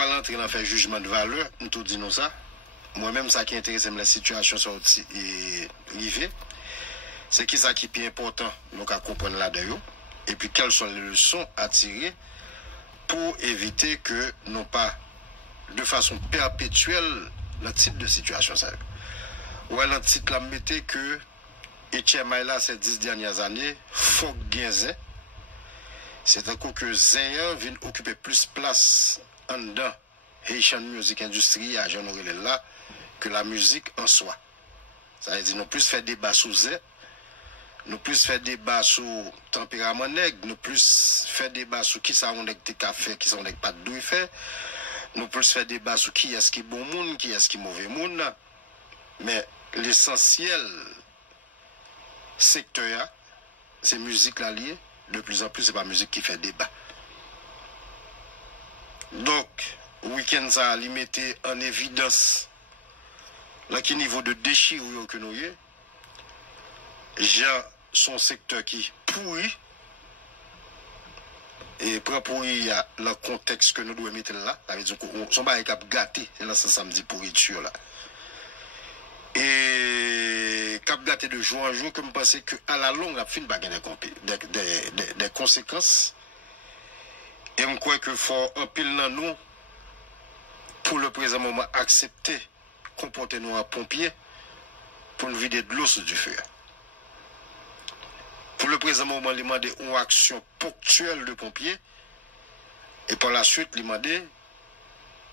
pas entrer dans faire jugement de valeur, nous tout disons ça. Moi-même, ça qui intéresse la situation sortie et arrivée, c'est qui ça qui est important, donc à comprendre là-dedans, et puis quelles sont les leçons à tirer pour éviter que non pas de façon perpétuelle le type de situation ça. Ouais, le titre là mettait que Etienne Maïla ces 10 dernières années, faut gagner. C'est un coup que Zayan vient occuper plus place en dedans Haitian Music Industry à Jean là que la musique en soi. Ça veut dire nous plus faire débat sous Zé, nous plus faire débat sur tempérament nègre, nous plus faire débat sur qui ça on est fait, qui ça on est pas de fait, nous plus faire débat sur qui est-ce qui bon monde, qui est-ce qui mauvais monde. Mais l'essentiel secteur, c'est musique là liée. De plus en plus, c'est pas musique qui fait débat. Donc, week-end ça a limité en évidence là qui niveau de déchirure que nous y est. J'ai son secteur qui pourri. Et pour pourri, il y a le contexte que nous devons mettre là. Ça veut dire qu'on sont pas cap gâté. C'est là ça samedi pourriture là. Et cap gâté de jour en jour, que je pense qu'à la longue, la fin va gagner des conséquences. Et je crois qu'il faut un pile dans nous, pour le présent moment, accepter, comporter nous en pompier, pour nous vider de l'eau sur du feu. Pour le présent moment, demander une action ponctuelle de pompiers, et par la suite, demander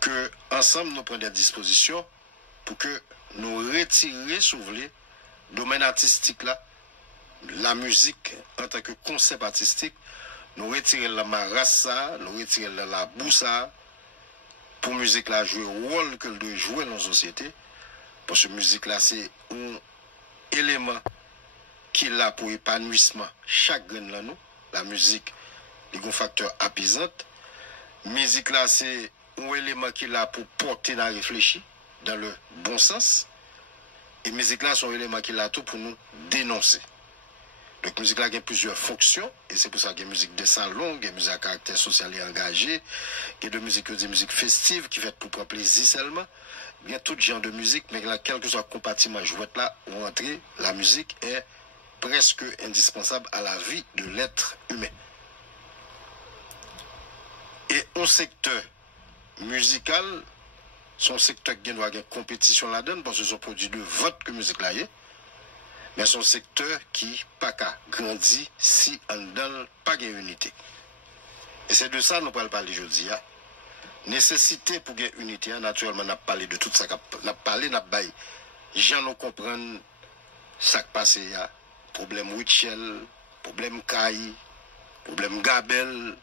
que ensemble nous prenions des dispositions pour que nous retirions, si vous voulez, le domaine artistique là, la musique en tant que concept artistique, nous retirons la marassa, nous retirons la boussa, pour musique là jouer le rôle qu'elle doit jouer dans la société, parce que musique là c'est un élément qui est là pour épanouissement chaque grain là nous, la musique est un facteur apaisant, musique là c'est un élément qui est là pour porter la réfléchir dans le bon sens. Et musique là sont éléments qui est là tout pour nous dénoncer. Donc musique là a plusieurs fonctions et c'est pour ça qu'il y a musique de salon, il y a musique à caractère social et engagé, il y a de musique des musiques festives qui fait pour prendre plaisir seulement. Il y a tout genre de musique, mais là, quel que soit le compartiment jouet là ou entrer, la musique est presque indispensable à la vie de l'être humain. Et au secteur musical, son secteur qui doit avoir compétition là-dedans parce que son produit de vote que musique là est, mais son secteur qui pas qu'à grandir si en dedans pas gain unité. Et c'est de ça nous parlons parler aujourd'hui. Nécessité pour gagner unité, naturellement n'a parlé de tout ça, n'a parlé n'a bail. Gens nous comprennent ça qui passe là, problème Wichel, problème Kai, problème Gabel.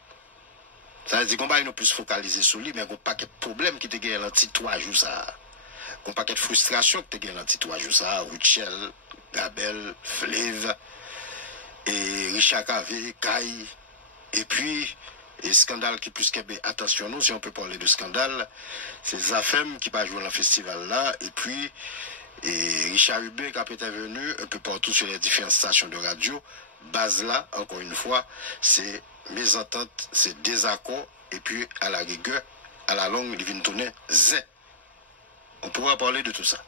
Ça veut dire qu'on va nous plus focaliser sur lui, mais on pas de problème qui te gagne en petit 3 jours ça. On pas de frustration qui te gagne en petit 3 jours ça. Richel, Gabel, Flev, et Richard Kavé, Kai, et puis, et scandale qui plus qu'un attention nous, si on peut parler de scandale, c'est Zafem qui va jouer dans le festival là, et puis, et Richard Hubert qui a été venu un peu partout sur les différentes stations de radio. Base là, encore une fois, c'est mésentente, c'est désaccord, et puis à la rigueur, à la longue, il vient tourner zé. On pourra parler de tout ça.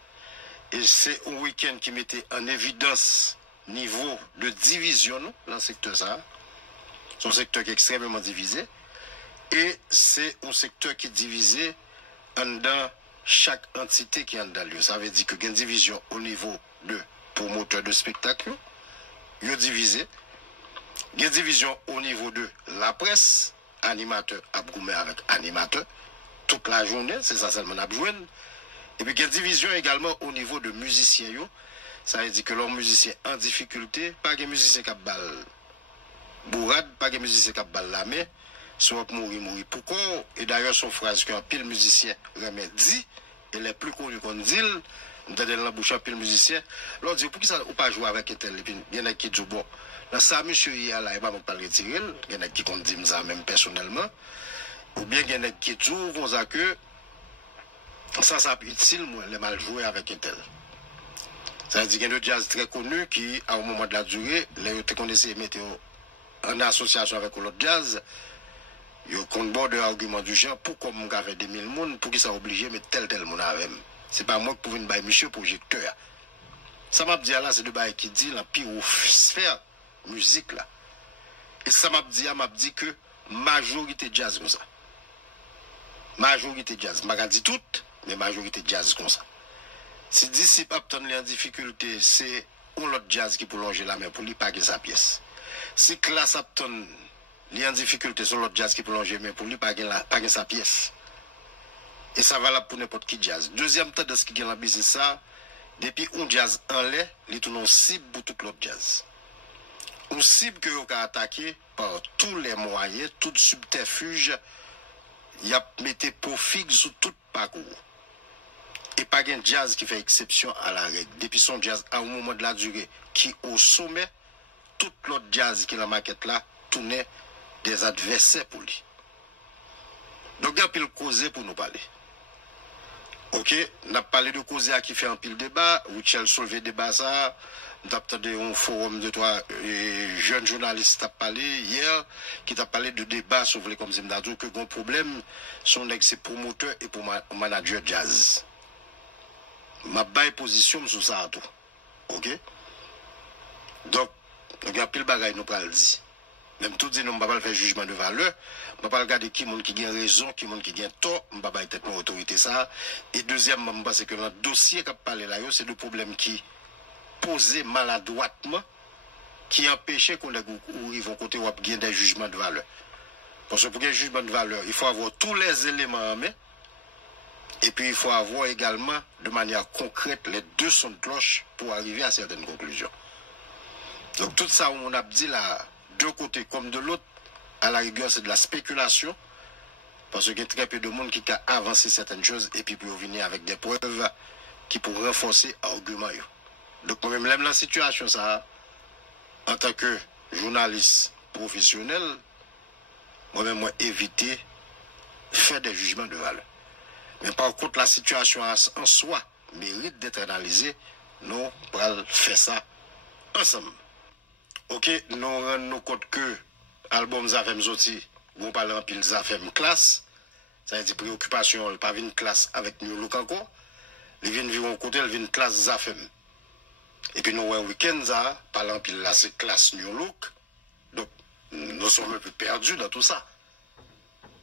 Et c'est un week-end qui mettait en évidence niveau de division non, dans le secteur ça. C'est un secteur qui est extrêmement divisé. Et c'est un secteur qui est divisé en dans chaque entité qui est en dans lieu. Ça veut dire qu'il y a une division au niveau de promoteurs de spectacle. Il y a divisé. Il y a division au niveau de la presse, animateur à brûler avec animateur, toute la journée, c'est ça seulement à jouer. Et puis il y a division également au niveau de musiciens. Ça veut dire que leurs musiciens en difficulté, pas de musiciens qui balle bourrade, pas de musiciens qui balle la main, soit mourir. Pourquoi? Et d'ailleurs, son phrase qu'un pile musicien remet dit, et les plus connus qu'on dit, dans la bouche un pile musicien, l'on dit pour qui ça ou pas jouer avec un tel, et puis il y en a qui disent bon. Dans ça, monsieur, il y a là, il va pas le retirer. Il y en a qui dit ça même personnellement. Ou bien il y en a qui disent que ça peut être utile, moi, le mal jouer avec un tel. Ça veut dire qu'il y a un jazz très connu qui, à un moment de la durée, les gens qui connaissent mettre en association avec l'autre jazz, Yo compte bord de argument du genre, pourquoi mon gars fait 2000 monde, pour qui ça obligé mais tel monde avec. C'est pas moi qui pouvais une bailler monsieur projecteur. Ça m'a dit là, c'est de bail qui dit la pire sphère musique là. Et ça m'a dit que majorité jazz comme ça. Majorité jazz. Je ne dis tout, mais majorité jazz comme ça. Si disciple Apton est en difficulté, c'est un autre jazz qui peut longer la main pour lui paguer sa pièce. Si classe Apton est en difficulté, c'est l'autre jazz qui peut longer la main pour lui paguer sa pièce. Et ça va là pour n'importe qui jazz. Deuxième tendance qui gagne la business ça, depuis un jazz en lait, il tourne en cible pour tout l'autre jazz. Une cible que vous pouvez attaquer par tous les moyens, tout subterfuge, il y a mis profit sur tout parcours. Et pas un jazz qui fait exception à la règle. Depuis son jazz, à un moment de la durée, qui au sommet, tout l'autre jazz qui est dans la maquette là, tournait des adversaires pour lui. Donc, il y a un pile causé pour nous parler. Ok, on a parlé de causer qui fait un pile débat, Richel soulevé débat ça, on a entendu un forum de trois jeunes journalistes qui ont parlé hier, qui t'a parlé de débat sur les comme Zimdadou, que bon problème, son ex promoteur et pour manager jazz. Ma baille position sur ça tout. Ok? Donc, il y a pile bagaille nous pral dit. Même tout dit, nous ne pouvons pas faire jugement de valeur. On ne peut pas regarder qui a raison, qui a tort. On ne peut pas être une autorité ça. Et deuxièmement, c'est que dans le dossier qui a parlé là, c'est le problème qui posé maladroitement, qui empêchait qu'on arrive au côté où il y a des jugements de valeur. Parce que pour qu'il y ait un jugement de valeur, il faut avoir tous les éléments en main. Et puis il faut avoir également, de manière concrète, les deux sons de cloche pour arriver à certaines conclusions. Donc tout ça, on a dit là, de côté comme de l'autre, à la rigueur, c'est de la spéculation. Parce qu'il y a très peu de monde qui a avancé certaines choses et puis pour venir avec des preuves qui pourraient renforcer l'argument. Donc moi-même, la situation, ça, en tant que journaliste professionnel, moi-même, moi, éviter faire des jugements de valeur. Mais par contre, la situation en soi mérite d'être analysée. Nous allons faire ça ensemble. Ok, nous rendons compte que l'album Zafem Zoti, vous parlez en pile Zafem classe, ça veut dire préoccupation, il pas une classe avec New Look encore, il vient vivre en côté, il vient une classe Zafem. Et puis nous, un week-end, ça, parlant en pile là, c'est classe New Look, donc nous sommes un peu perdus dans tout ça.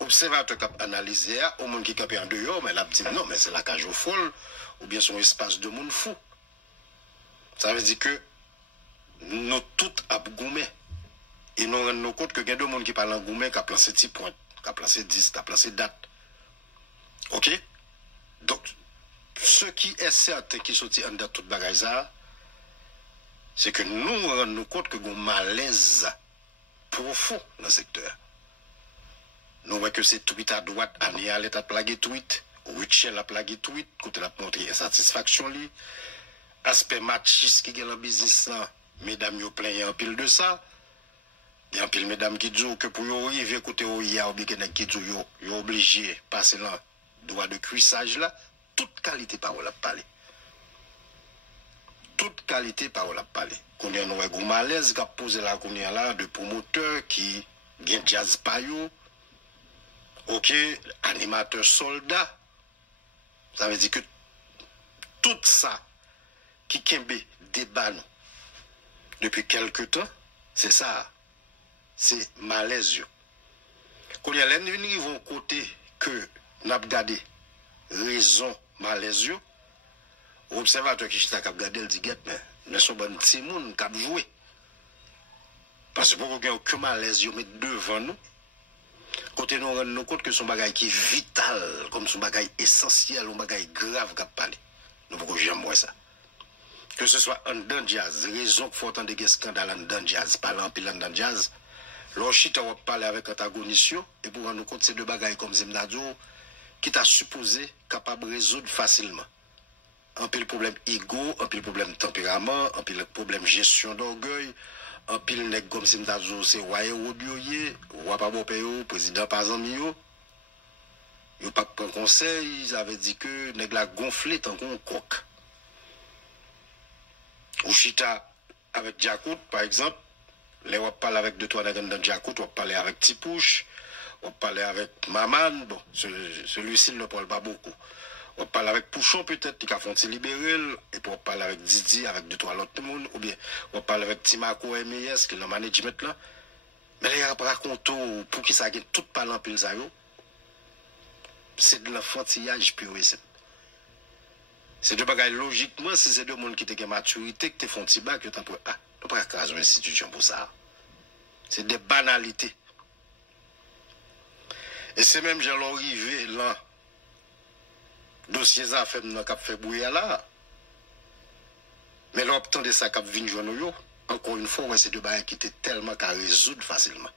Observateur qui a analysé, au monde qui est en dehors, mais là, dit non, mais c'est la cage au folle, ou bien son espace de monde fou. Ça veut dire que nous tous à Goumé. Et nous rendons compte que il y a deux monde qui parlent en Goumé, qui a placé 10 points, qui a placé 10, qui a placé date. Ok? Donc, ce qui est certain qui sortit en date toute bagaille, c'est que nous rendons compte que nous avons un malaise profond dans le secteur. Nous voyons que c'est tweet à droite, Anial est à plaguer tweet, Richel a plagué tweet, côté la montré insatisfaction li, aspect machiste qui est dans le business là, mesdames yo plein en pile de ça. Il y a un pile mesdames qui disent que pour yo arriver côté OIA ou bien qui disent yo obligé passer là droit de cuissage là, toute qualité parole à parler. Toute qualité parole à parler. Qu'on y a un gros malaise qui a posé là qu'on y a là de promoteurs qui gagne jazz pa yo. Ok, animateur soldat, ça veut dire que tout ça qui kembe débat nous depuis quelque temps, c'est ça, c'est malaise. Quand il y a l'ennemi vont côté que n'a pas gardé raison malaise, observateur qui chita cap garder le dit mais ne sont pas petits monde cap jouer. Parce que pour qu'il y ait aucun malaise, met devant nous. Côté nous rendons compte que son bagage qui est vital, comme son bagage essentiel, un bagage grave qu'a parlé. Nous pouvons jamais ça. Que ce soit en dans jazz, raison qu'il faut entendre des scandales en dans jazz, parlant pile en dans jazz. L'orchite va parler avec antagoniste et pour rendre compte ces deux bagages comme Zimnadou qui t'a supposé capable de résoudre facilement. Un peu le problème ego, un peu le problème tempérament, un peu le problème gestion d'orgueil. En pile nèg comme si m'tazou c'est waye odioye, wa pas bon payo, président pas ami yo. Yo pas prend conseil, ça veut dire que nèg la gonflé tant qu'on coq. Ou chita avec Jacout par exemple, les on parle avec deux trois nèg dans Jacout, on parler avec Tipouche, On parlait avec Maman, bon, celui-ci ne parle pas beaucoup. On parle avec Pouchon peut-être, qui a fait libérer, et puis on parle avec Didi, avec deux, trois autres monde, ou bien on parle avec Timako MES, qui est le management là. Mais les racontent pour qui ça gagne tout parle en pile ça, c'est de l'enfantillage pur et simple. C'est de bagaille logiquement, si c'est deux monde qui ont maturité, qui te font petit bac, tu n'as pas qu'à une institution pour ça. C'est des banalités. Et c'est même, j'ai l'arrivée là, dossier ça fait fait bouillir là. Mais l'obtention de ça cap vinn joindre yo, encore une fois, c'est deux bagailles qui étaient tellement qu'à résoudre facilement.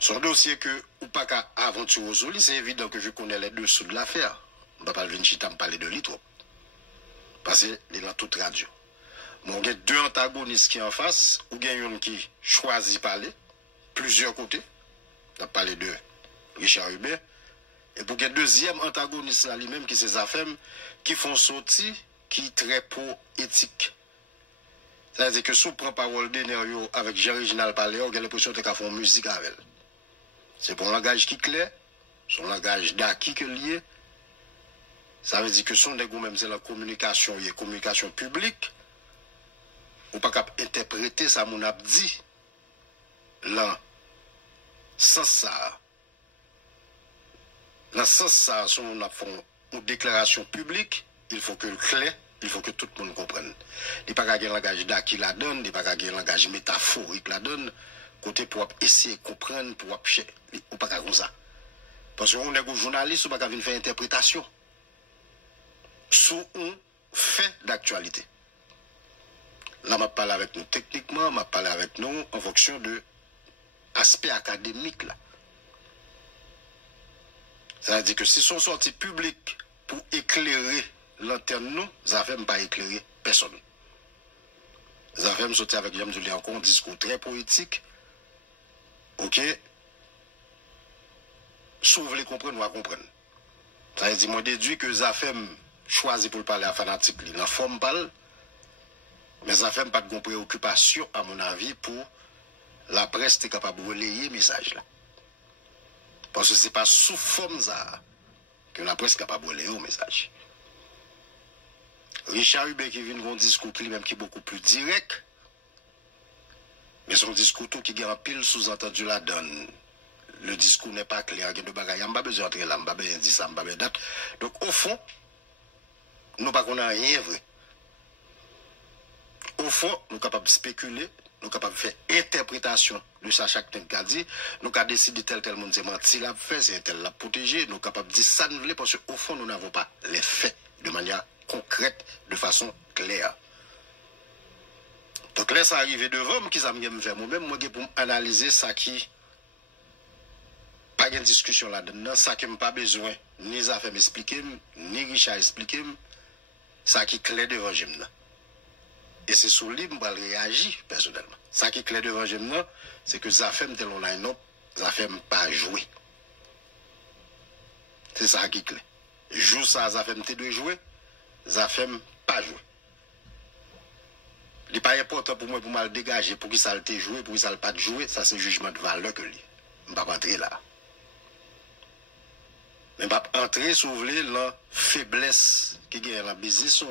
Son dossier que ou pas qu'à aventurer aux c'est évident que je connais les dessous de l'affaire. On ne va pas venir chita me parler de lui trop. Parce que il est dans toute radio. Bon, il y a deux antagonistes qui en face, ou il y a un qui choisit parler, plusieurs côtés. On a parlé de Richard Hubert. Et pour qu'il y ait deuxième antagoniste là lui-même, qui c'est Zafem, qui font sortir, qui très pro-éthique. C'est-à-dire que si on prend parole d'énergie avec Jean-Réginald Palais, on a l'impression que font musique avec elle. C'est pour un langage qui est clair, son langage d'acquis que lié. Ça veut dire que son dégoût même c'est la communication, il y a communication publique. Ou pas qu'à interpréter ça mon a dit. Là, sans ça. Dans ce sens, ça, si on a fait une déclaration publique, il faut que le clair, il faut que tout le monde comprenne. Il n'y a pas qu'à un langage d'acquis la donne, il n'y a pas qu'à un langage métaphorique la donne, côté pour essayer de comprendre, pour appuyer, ou pas qu'à comme ça. Parce qu'on est un journaliste, ou pas qu'à venir faire interprétation. Sous un fait d'actualité. Là, je parle avec nous techniquement, je parle avec nous en fonction de l'aspect académique là. Ça veut dire que si sont sortis publics pour éclairer l'antenne, nous, ça ne fait pas éclairer personne. Ça fait me sortir avec Jean Julien encore un discours très poétique. Ok? Si vous voulez comprendre, on va comprendre. Ça veut dire, moi, déduit que Zafem choisit pour parler à fanatique, il n'a forme pas. Mais Zafem pas de préoccupation, à mon avis, pour la presse est capable de relayer le message là. Parce que ce n'est pas sous forme ça que la presse est capable de relayer le message. Richard Hubert qui vient un discours lui-même qui est beaucoup plus direct, mais son discours tout qui a un pile sous-entendu la donne. Le discours n'est pas clair, il y a de bagages, il n'y a pas besoin d'entrer là, il n'y a pas besoin de dire ça, il n'y a pas besoin de date. Donc au fond, nous ne connaissons rien vrai. Au fond, nous sommes capables de spéculer, nous sommes capables de faire interprétation de ça chaque temps qu'a dit, nous avons décidé tel monde c'est menti l'a fait, c'est tel l'a protégé, nous sommes capables de dire ça nous voulons parce qu'au fond, nous n'avons pas les faits de manière concrète, de façon claire. Donc là, ça arrive devant moi, qui ça me fait moi-même, moi, pour analyser ça qui pas de discussion là-dedans, ça qui m'a pas besoin, ni ça fait m'expliquer, ni Richard expliquer, ça qui est clair devant moi. Et c'est sous lui que je réagir personnellement. Ça qui est clair devant moi, c'est que ça fait tel on line-up, ça fait pas jouer. C'est ça qui est clair. Joue ça, ça fait de jouer, ça fait pas jouer. Il n'est pas important pour moi pour me dégager, pour qu'il ça te jouer, pour qu'il ça pas jouer, ça c'est jugement de valeur que lui. Je ne vais pas entrer là. Mais je ne vais pas entrer sur la faiblesse qui gagne dans le business.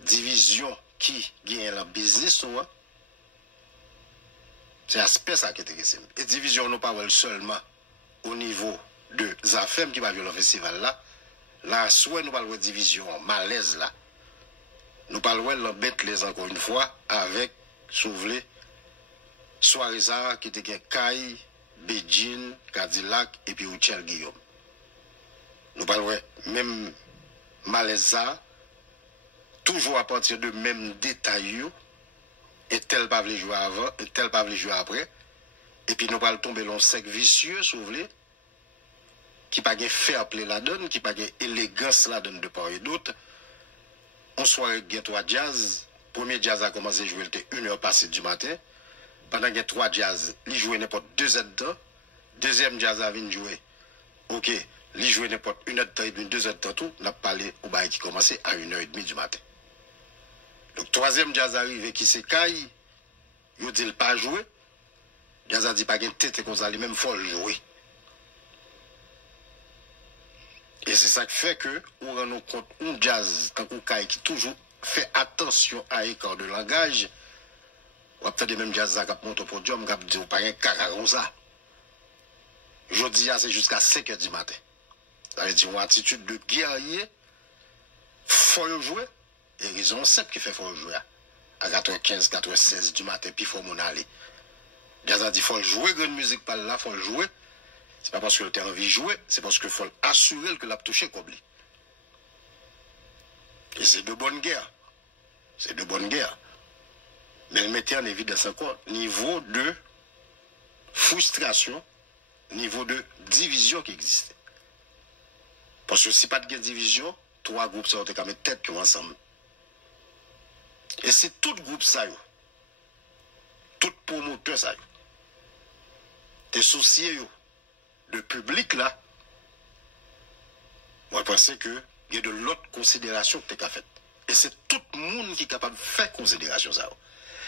Division qui gagne dans le business. C'est l'aspect ça qui est intéressant. Et division, nous ne parlons pas seulement au niveau de Zafem qui va vivre le festival là. Là, soit nous parlons de division, malaise là. Nous parlons de l'embêtez encore une fois avec, si vous voulez, Soireza qui était Kai, Beijing, Cadillac et puis Uchel Guillaume. Nous parlons même malaise toujours à partir de même détails et tel pas les jouer avant et tel pas les jouer après. Et puis nous parlons tomber dans un cercle vicieux, si vous voulez, qui n'a pas fait appeler la donne, qui n'a pas élégance la donne de part et d'autre. On soirée, il y a 3 jazz. Premier jazz a commencé à jouer, il était 1h passée du matin. Pendant qu'il y a 3 jazz, il jouait n'importe 2 heures de temps. Deuxième jazz a venu jouer. Ok, il jouait n'importe 1 heure de temps et 2 heures de temps tout. On a parlé au bail qui commençait à 1h30 du matin. Donc, troisième jazz arrivé qui s'est caille. Il dit pas jouer. Jazz a dit pas qu'une tête comme ça, lui-même faut le jouer. Et c'est ça qui fait que on rend compte un jazz tant qu'on qui toujours fait attention à l'écart de langage. On va peut-être même jazz qui monte au podium, qui dit pas un caca comme ça. Je dis c'est jusqu'à 5 h du matin. Ça veut dire une attitude de guerrier, faut jouer. Et raison simple qui fait faut jouer. À 95, 96 du matin, puis il faut m'en aller. Jazz a dit faut jouer grande musique par là, faut jouer. C'est pas parce que tu as envie de jouer, c'est parce qu'il faut assurer que l'a touché comme lui. Et c'est de bonne guerre. C'est de bonne guerre. Mais elle mettait en évidence encore niveau de frustration, niveau de division qui existait. Parce que si pas de division, 3 groupes ça ont mettre tête ensemble. Et c'est tout groupe ça, tout promoteur ça. Tes soucis, le public là, moi je pense que il y a de l'autre considération que tu as faite. Et c'est tout le monde qui est capable de faire considération ça.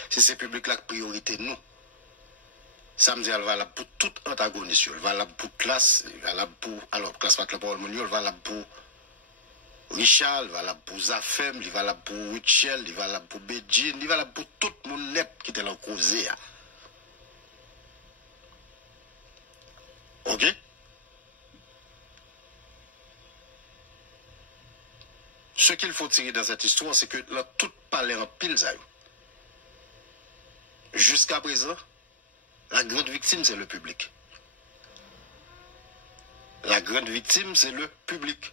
C'est ce public là qui priorité nous. Ça me dit elle valable pour tout antagoniste, elle valable pour classe, elle valable pour alors classe pas pour le elle valable pour Richard, elle valable pour Zafem, elle valable pour Richel, elle valable pour Bedjin, elle valable pour tout le monde net qui était là causé. OK? Ce qu'il faut tirer dans cette histoire, c'est que là, tout parler en pile, ça. Jusqu'à présent, la grande victime, c'est le public. La grande victime, c'est le public.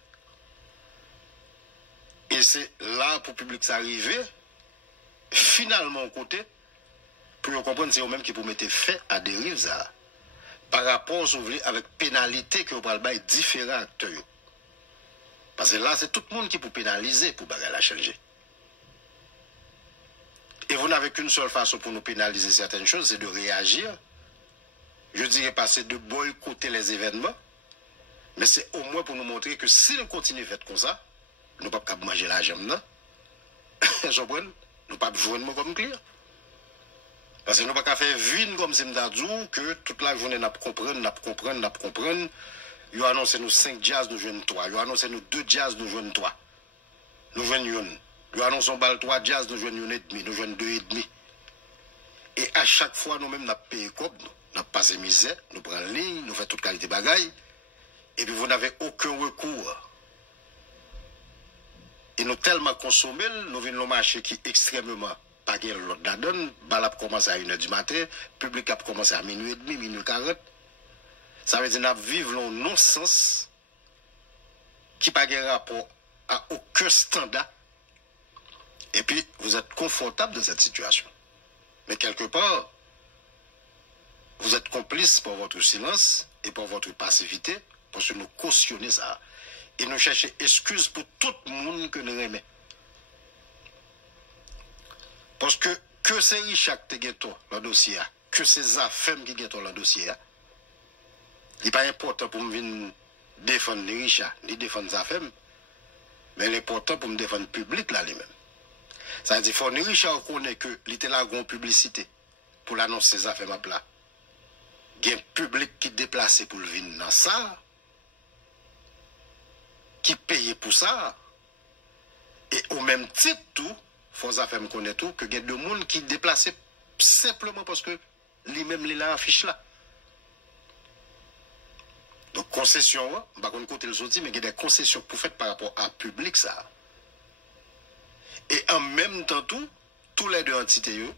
Et c'est là, pour le public, ça arriver, finalement, au côté, pour comprendre, c'est eux-mêmes qui pour mettre fin à dérive, ça. Par rapport, si vous voulez, avec pénalité que vous parlez différents acteurs. Parce que là, c'est tout le monde qui peut pénaliser pour la changer. Et vous n'avez qu'une seule façon pour nous pénaliser certaines choses, c'est de réagir. Je dirais pas c'est de boycotter les événements, mais c'est au moins pour nous montrer que si nous continuons à faire comme ça, nous ne pouvons pas manger la jambe, non? Nous ne pouvons pas jouer comme clair. Parce que nous ne pouvons pas faire vine comme si nous dit que toute la journée nous comprenons. Ils annoncé nous 5 jazz, nous jouons 3. Ils annoncé nous 2 jazz, nous jouons 3. Nous jouons 1. Ils annoncé 3 jazz, nous jouons 1,5. Nous jouons 2,5. Et à chaque fois, nous-mêmes, nous payons comme nous avons passé misère, nous prenons ligne, nous faisons toute qualité de bagaille. Et puis vous n'avez aucun recours. Et nous tellement consommés, nous venons au marché qui est extrêmement pas guère l'autre la donne. Balap commence à 1 h du matin, le public a commencé à minuit et demi, minuit 40. Ça veut dire que nous vivons un non-sens qui n'a pas rapport à aucun standard. Et puis, vous êtes confortable dans cette situation. Mais quelque part, vous êtes complice pour votre silence et pour votre passivité, parce que nous cautionnons ça. Et nous cherchons excuse pour tout le monde que nous aimons. Parce que c'est Richard qui est le dossier, que c'est Zafem qui est le dossier, il n'est pas important pour me venir défendre Richard, ni défendre Zafem, mais l'important pour me défendre le public là lui-même. Ça veut dire qu'il faut Richard connaît que il était là en publicité pour l'annoncer Zafem à plat. Il y a un public qui est déplacé pour le venir dans ça, qui paye pour ça, et au même titre tout, il faut Zafem connaître tout, que il y a des gens qui sont déplacés simplement parce que lui-même il a affiche là. Donc, concession, je ne sais pas côté le sorti, mais il y a des concessions pour faire par rapport à public, ça. Et en même temps, tous les deux entités,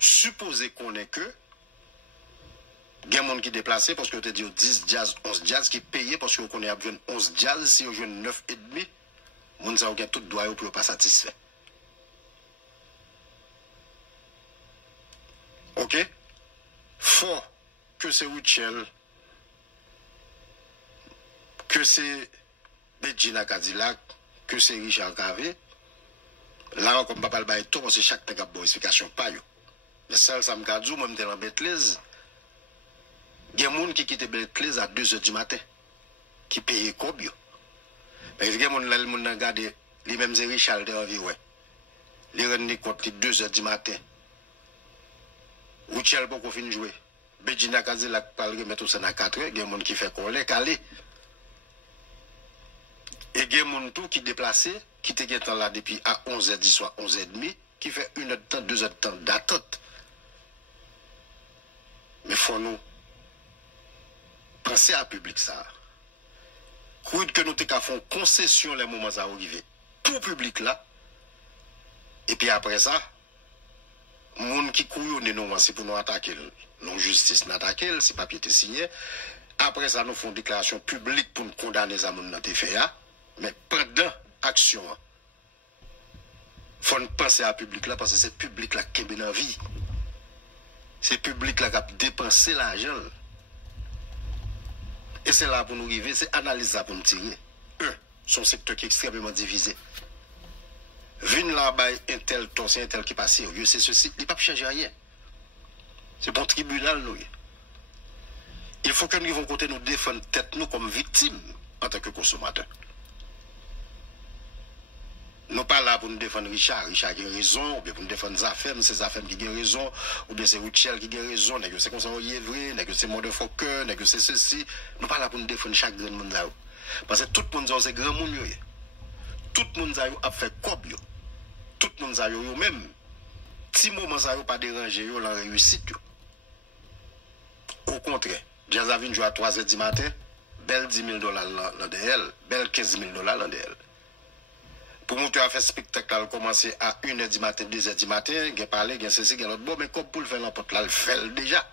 supposez qu'on est que, il y a des gens qui sont déplacés parce que tu dis 10 jazz, 11 jazz, qui payent parce qu'on est à 11 jazz, si on joue 9,5, les gens ont tout droit pour ne pas satisfait. OK? Faut que c'est Richel, que c'est Bedjina Cadillac, que c'est Richard Cavé. Là, comme papa le bail tout, parce que chaque temps a une explication pas yo. Mais ça, ça me garde, moi, je suis dans Betles. Il y a des gens qui quittent Betles à 2 h du matin, qui payent comme yo. Mais il y a des gens qui regardent les mêmes Richard de envie, ouais. Les rendent compte les 2 h du matin. Routiel pour qu'on finisse jouer. Bedjina Kazi la parle mettre au Sénat 4 heures, il y a des gens qui fait qu'on les calé. Et il y a des gens qui déplacé, qui étaient là depuis à 11h10 soit 11h30, qui fait 1 heure de temps, 2 heures de temps d'attente. Mais il faut nous penser à public ça. Croyez que nous avons fait concession les moments à arriver pour public là. Et puis après ça, les gens qui courent, c'est pour nous attaquer. Non justice n'attaquer, si papier est signé. Après ça, nous faisons une déclaration publique pour nous condamner ça, nous fait. Mais pendant l'action, il faut penser à public là parce que c'est public là qui est dans la vie. C'est public là qui a dépensé l'argent. Et c'est là pour nous arriver, c'est analyser ça pour nous tirer. Son secteur qui est extrêmement divisé. Vine là-bas, un tel c'est un tel qui passe, c'est ceci, il ne peut pas changer rien. C'est bon tribunal, nous. Il faut que nous vivons côté nous défendre tête nous comme victimes en tant que consommateurs. Nous pas là pour nous défendre Richard qui a raison, ou bien pour nous défendre Zafem, c'est Zafem qui a raison, ou bien c'est Routiel qui a raison, c'est comme ça, c'est Motherfucker, c'est ceci. Nous pas là pour nous défendre chaque grand monde là. Parce que tout le monde c'est grand monde. Tout le monde a fait comme yo. Tout le monde a yo même. Si moment ça pas déranger yo la réussite. Au contraire, Jazzavine joue à 3h du matin, belle $10,000 dans DL, belle $15,000 dans DL. Pour nous faire spectacle, commencer à 1h du matin, 2h du matin, il a parlé, il a ceci, il a l'autre. Bon, mais comme pour le faire n'importe là, il fait déjà.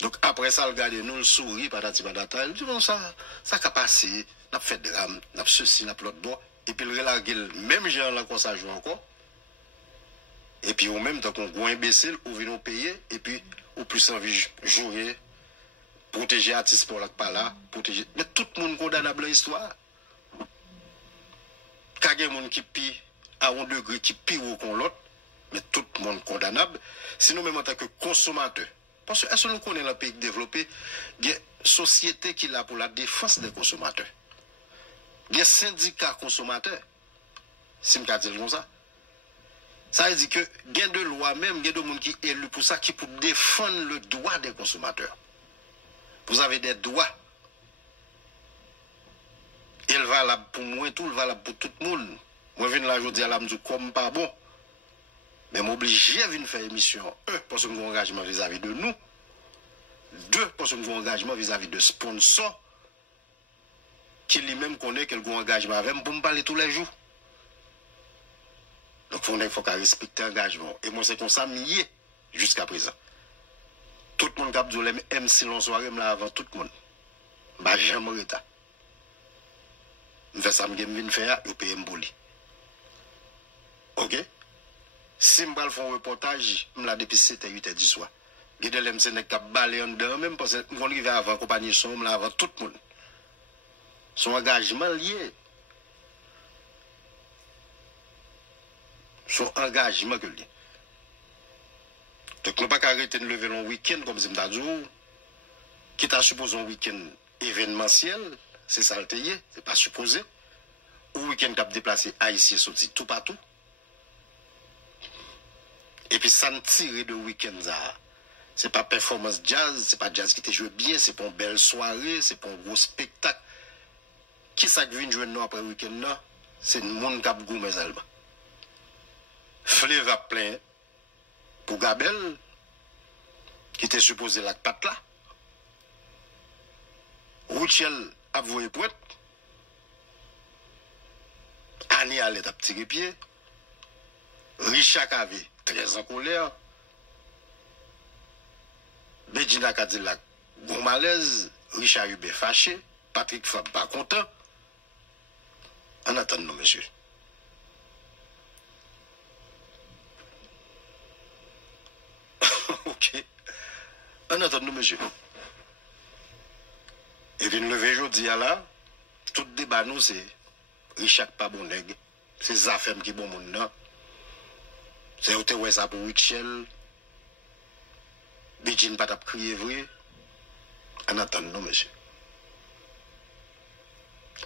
Donc après ça, regardez, nous le souris, patati patata, il dit bon, ça a passé, on a fait drame, on a ceci, on a l'autre bon, et puis il relargue le même genre là qu'on ça joue encore. Et puis au même temps qu'on a imbécile, on vient payer, et puis au plus envie jouer, protéger l'artiste pour la pas là, protéger. Mais tout le monde condamnable dans l'histoire. Quand il y a des gens qui pillent à un degré qui pire qu'on l'autre, mais tout le monde condamnable. Sinon, même en tant que consommateur, parce que est-ce que nous connaissons le pays développé, il y a une société qui est là pour la défense des consommateurs. Il y a un syndicat consommateur. Si je peux dire comme ça. Ça veut dire que il y a de loi même, il y a des gens qui sont élus pour ça, qui pour défendre le droit des consommateurs. Vous avez des droits. Il valable pour moi, tout, il valable pour tout le monde. Moi, je viens là aujourd'hui à la me comme pas bon. Mais m'obligé à venir faire émission. Parce que nous avons un engagement vis-à-vis de nous. 2, parce que nous avons un engagement vis-à-vis de sponsors. Qui lui-même connaît quel engagement avec moi pour me parler tous les jours. Donc, il faut qu'on respecte l'engagement. Et moi, c'est comme ça, mieux jusqu'à présent. Tout le monde qui a dit, même si l'on soirée, là avant tout le monde. Bah, jamais retard. Je fais ça, je viens faire, je paye un bouli. Ok? Si je fais un reportage, je depuis 7h, 8h du soir. Je vais me faire un balai en dedans, même parce que je vais avant la compagnie son, avant tout le monde. Son engagement lié. Son engagement que lié. Donc, nous ne pouvons pas arrêter de lever un week-end, comme je l'ai dit, qui est supposé un week-end événementiel, c'est ça le taillé, c'est pas supposé. Ou week-end qui a déplacé Haïtien sorti tout partout. Et puis ça ne tire de week-end ça. C'est pas performance jazz, c'est pas jazz qui te joue bien, c'est pas une belle soirée, c'est pas un gros spectacle. Qui ça qui vient jouer nous après week-end là? C'est le monde qui a goûté seulement. Fleuve a plein pour Gabel, qui était supposé la patte là. Routiel a voué poète. Annie allait à petit pied. Richard avait très en colère. Bedjina Cadillac, bon malaise. Richard Hubert fâché. Patrick Fab pas content. En attendant, monsieur. Ok. En attendant, monsieur. Et puis, le lever aujourd'hui, là, tout débat, nous, c'est Richard pas bon nègre. C'est Zafem qui bon monde, non? C'est où tu vois ça pour Richel. Bidjin pas t'a crié vrai. En attendant, monsieur.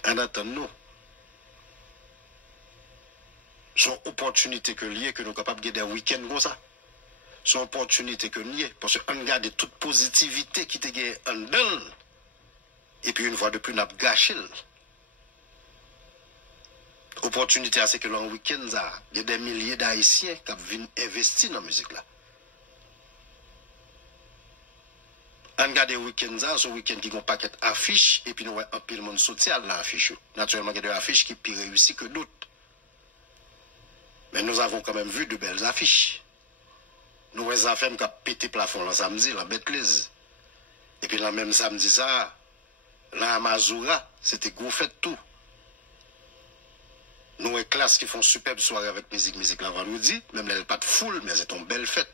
En attendant, son opportunité que lié que nous sommes capables de gagner un week-end comme ça. son opportunité que nous parce qu'on regarde toute positivité qui était en dedans. Et puis une fois de plus, nous avons gâché. Opportunité, c'est que le week-end, il y a des milliers d'Haïtiens qui viennent investir dans la musique là. On regarde le week-end, ce week-end qui a un paquet d'affiches, et puis nous avons un peu de monde social dans l'affiche. Naturellement, il y a des affiches qui sont plus réussies que d'autres. Mais nous avons quand même vu de belles affiches. Nous avons des affaires qui ont pété plafond le samedi, la Bethleuse. Et puis le même samedi, ça, la Amazoura, c'était gros fête tout. Nous avons des classes qui font superbe soirée avec musique la vendredi, même là, elle n'est pas de foule, mais c'est une belle fête.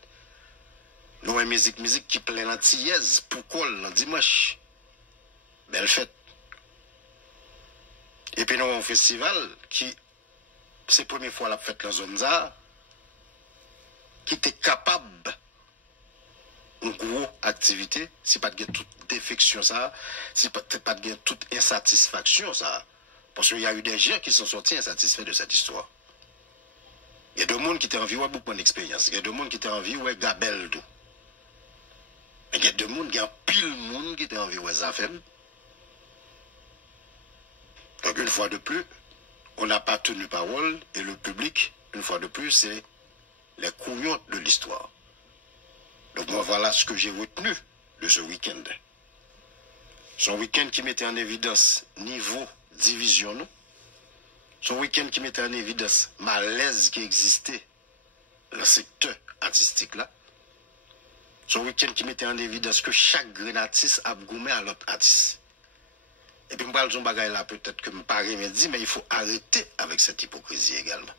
Nous avons musique qui plein l'antillaise pour col le dimanche. Belle fête. Et puis nous avons un festival qui, c'est la première fois la fête dans la zone ça, qui était capable une grosse activité, si pas de toute défection ça, si pas de toute insatisfaction ça. Parce qu'il y a eu des gens qui sont sortis insatisfaits de cette histoire. Il y a des gens qui ont envie de beaucoup d'expérience. Il y a des gens qui ont envie de Gabel tout. Mais il y a des gens qui ont pile monde qui ont envie de Zafem. Donc une fois de plus, on n'a pas tenu parole et le public, une fois de plus, c'est les couillons de l'histoire. Donc moi, voilà ce que j'ai retenu de ce week-end. Son week-end qui mettait en évidence niveau division, nous. Son week-end qui mettait en évidence malaise qui existait dans le secteur artistique là. Son week-end qui mettait en évidence que chaque artiste a gommé à l'autre artiste. Et puis, je parle de ce bagage là, peut-être que je me parie, mais il faut arrêter avec cette hypocrisie également.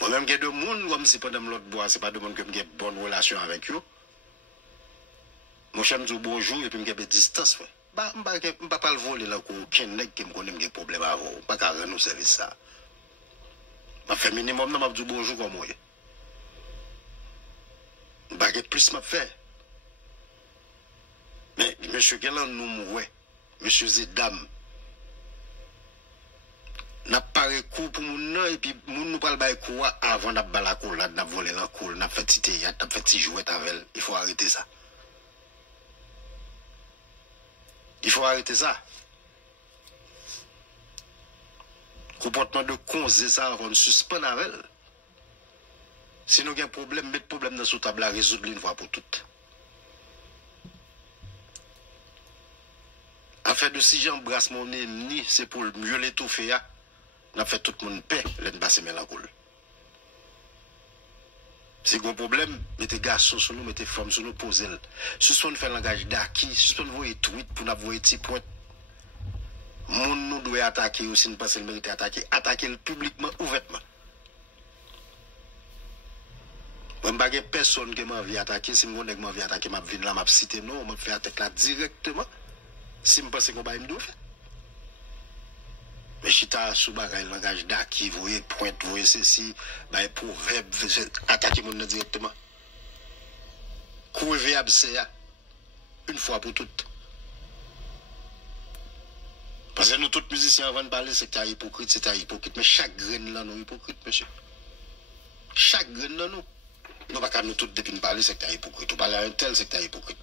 Moi-même, il y a des gens, comme si pendant l'autre bois, ce n'est pas de monde que j'ai une bonne relation avec eux. Moi, je me dis bonjour et puis je me dis distance. Je ne peux pas le voler là, aucun nègre qui me connaît des problèmes avant. Je ne peux pas rendre nous service ça. Je fais minimum, je me dis bonjour comme moi. Je ne peux pas plus me faire. Mais, monsieur Gélan, nous mourons. Monsieur Zedam. N'a pas recours pour nous et puis nous parle pas quoi avant d'avoir la cour là, d'avoir volé la cour, n'a fait petit théâtre, n'a fait petit jouet avec elle. Il faut arrêter ça. Il faut arrêter ça. Comportement de con, c'est ça, on suspend avec elle. Si nous avons un problème, mettez le problème dans sous table, résoudre une fois pour toutes. Affaire de si j'embrasse mon ennemi, c'est pour mieux l'étouffer. On a fait tout le monde paix, l'en passer mélancole. C'est un problème, mettez garçons sur nous, mettez femmes sur nous, posez-le. Suspend faire langage d'acquis, suspend voyer tweet pour nous voyer petit point. Moun nous doit attaquer aussi, nous pensons le mérite attaquer. Attaquer le publiquement, ouvertement. Moi, je n'ai pas personne qui m'a envie d'attaquer. Si je n'ai pas envie d'attaquer, je vais là, je citer non, je vais faire attaquer là directement. Si je pense qu'on va me faire. Mais si tu as sous le langage d'acquis, vous voyez, pointe, vous voyez ceci, pour attaquer mon directement. Couver c'est une fois pour toutes. Parce que nous, tous musiciens, avant de parler, c'est hypocrite, mais chaque graine là, nous hypocrite, monsieur. Chaque graine là, nous. Nous, pas nous tous, depuis nous parler, c'est hypocrite. Ou parler à un tel, c'est hypocrite.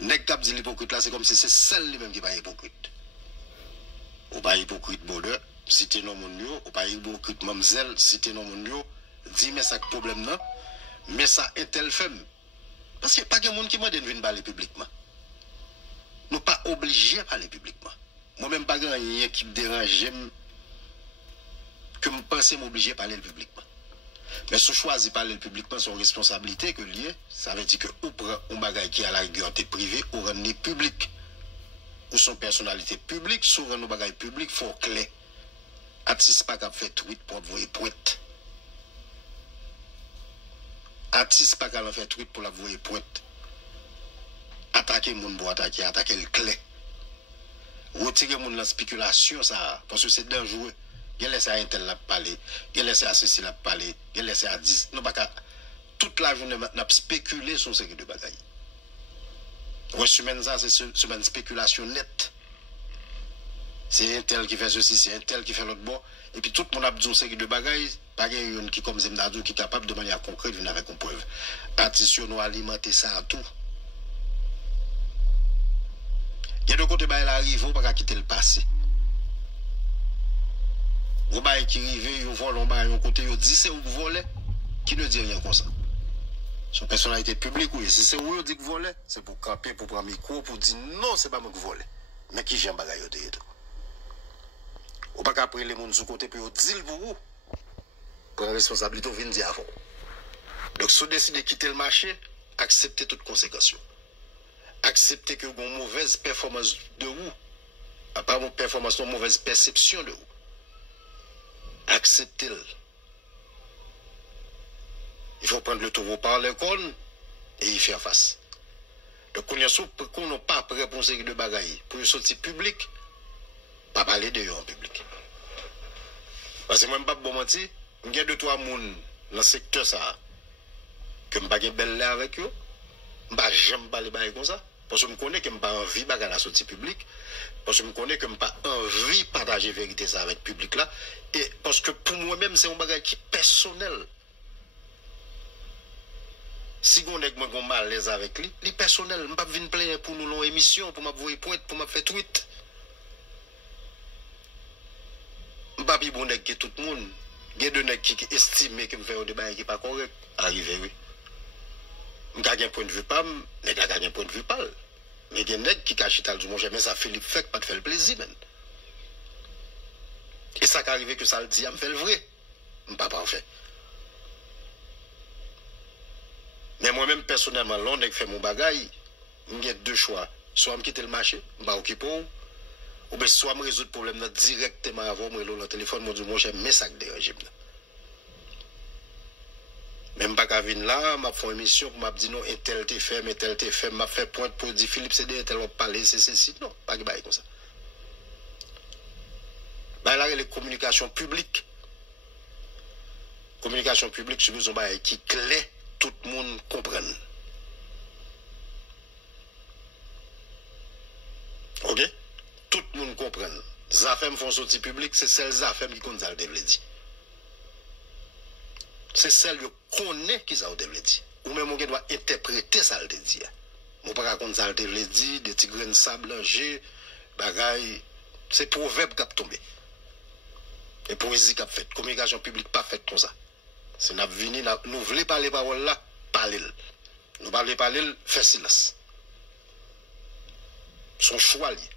Nèg k'ap dit l'hypocrite là, c'est comme si c'est celle lui-même qui n'est pas hypocrite. Ou pas hypocrite bonheur, si tu es non mon yo, ou pas hypocrite mamzelle, si tu es non mon yo, dis mais ça problème non, mais ça est tel femme. Parce qu'il n'y a pas de monde qui m'a dit de venir parler publiquement. Nous pas obligés de parler publiquement. Moi-même, pas grand rien qui me dérange, que je pense m'obliger à parler publiquement. Mais si on choisit de parler publiquement, son responsabilité que lié, ça veut dire que ou prend un bagage qui a la rigueur privée ou rendre public. Ou son personnalité publique, sur rendre un bagage public, il faut clair. Artiste pas qu'à faire tweet pour vous pointe. Artiste pas qu'à faire tweet pour la vous pointe. Attaquer moun pour attaquer le clé. Retirer moun la spéculation ça parce que c'est dangereux. Il laisse à Intel la parler, il laisse à ceci la parler, il laisse à 10. Non pas toute la journée maintenant spéculer sur ce de bagaille. Ouais, semaine ça c'est semaine spéculation nette. C'est un tel qui fait ceci, c'est un tel qui fait l'autre bon et puis tout le monde a besoin de bagaille pas une qui comme Zemdadou qui est capable de manière concrète de venir avec une preuve. Artistes nous alimenter ça à tout. Il y a de côté bah il arrive on pas quitter le passé. Vous bah qui arrive, vous volez on bah un côté vous dit c'est vous volez qui ne dit rien comme ça. Son personnalité publique oui, si c'est vous dit que vous volez, c'est pour camper pour prendre micro pour dire non, c'est pas moi qui vole. Mais qui j'aime bagaille de tout. Ou pas qu'après les gens sur côté pour dire pour vous. Pour la responsabilité vient dire avant. Donc si vous décidez de quitter le marché, acceptez toutes conséquences. Acceptez que vous avez une mauvaise performance de vous. Pas une performance, une mauvaise perception de vous. Acceptez-le. Il faut prendre le taureau par le cornes et y faire face. Donc, qu'on n'est pas prêt pour une série de bagailles, pour sortir public, pas parler de eux en public. Parce que moi, je ne pas bon mentir, il y a 2-3 personnes dans le secteur ça, que je ne pas belle avec eux, je ne j'aime pas les bagailles comme ça, parce que je connais que je n'ai pas envie de la sortie publique, parce que je connais que je n'ai pas envie de partager la vérité ça avec le public là, et parce que pour moi-même, c'est un bagage qui est personnel. Si on est mal à l'aise avec lui, les personnel, je ne vais pas venir plaindre pour nous une émission, pour m'avoir point, pour m'avoir tweet. Je ne vais pas bon que tout le monde. Il y a des gens qui estiment que je fais un débat qui n'est pas correct. Arrivé, oui. Je n'ai pas un point de vue pas, mais je n'ai un point de vue pas. Mais il y a des gens qui cachent tout le monde, mais ça Philippe fait pas de faire le plaisir. Man. Et ça qui arrive que ça le dit, je me fait le vrai. Je ne pas parfait. Mais moi-même, personnellement, là, on a fait mon bagaille. J'ai 2 choix. Soit je quitte le marché, je vais occuper, ou bien soit je résoudre le problème directement avant, je le téléphone, je dis, moi, j'ai mes sacs de régime. Même pas qu'à venir là, je fais une émission, je dis non, et tel te fait, mais tel te fait, je fais point pour dire Philippe, c'est des tel, on parle, c'est ceci. Non, pas de bail comme ça. Ben là, les communications publiques. Communication publique, c'est besoin de qui clé. Tout le monde comprenne. Ok? Tout le monde comprenne. Les affaires font sortir public, c'est celles affaires qui connaissent le dit. C'est celles qui connaissent qui ça le dit. Ou même on doit interpréter ça le dit. On pas raconter ça le dit, des petits grains de sable, bagaille. C'est proverbe qui a tombé. Et poésie qui a fait. Communication publique pas faite comme ça. Si nous venons, nous voulons parler paroles là, parler. Nous parler parler, faire silence. Son choix lié.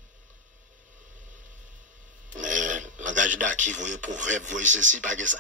Mais langage d'acquis, vous voyez, proverbe, vous voyez ceci, pas que ça.